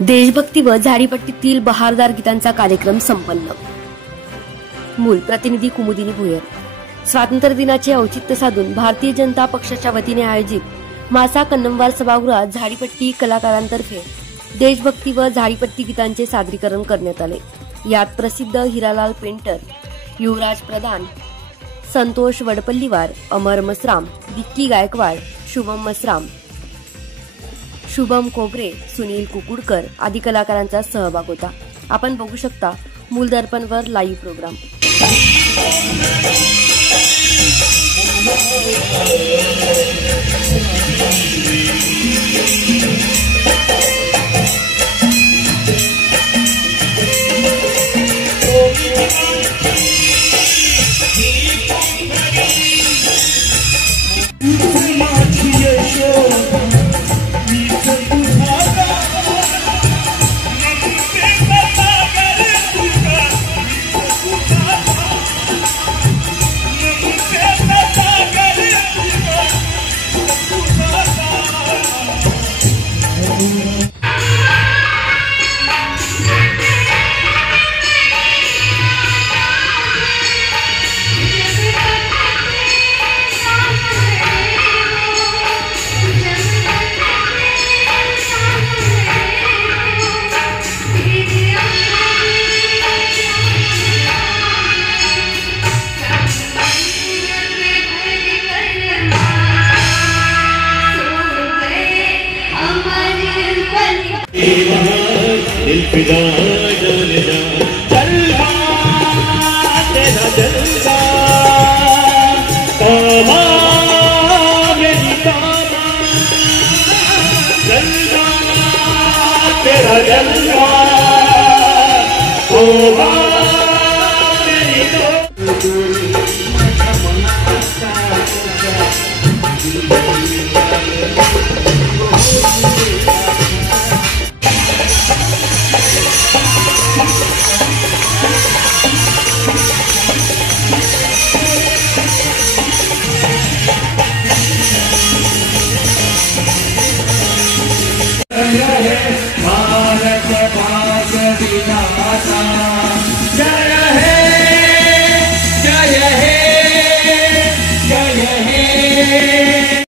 देशभक्ती व झाडीपट्टीतील बहारदार गीतांचा कार्यक्रम संपन्न। मूल प्रतिनिधी कुमुदिनी भुयर। स्वातंत्र्य दिनाचे औचित्य साधून भारतीय जनता पक्षाच्या वतीने आयोजित मासा कन्नमवार सभागृहात झाडीपट्टी कलाकारांतर्फे देशभक्ती व झाडीपट्टी गीतांचे सादरीकरण करण्यात आले। यात प्रसिद्ध हिरालाल पेंटर, युवराज प्रधान, संतोष वडपल्लीवार, अमर मसराम, विक्की गायकवाड, शुभम मसराम, शुभम कोबरे, सुनील कुकुडकर आदी कलाकारांचा सहभाग होता। आपण बघू शकता मूल दर्पणवर लाईव्ह प्रोग्राम। फिदा जाने जा जलवा तेरा जलवा तामा मेरी तामा जलवा तेरा जलवा तामा मेरी तामा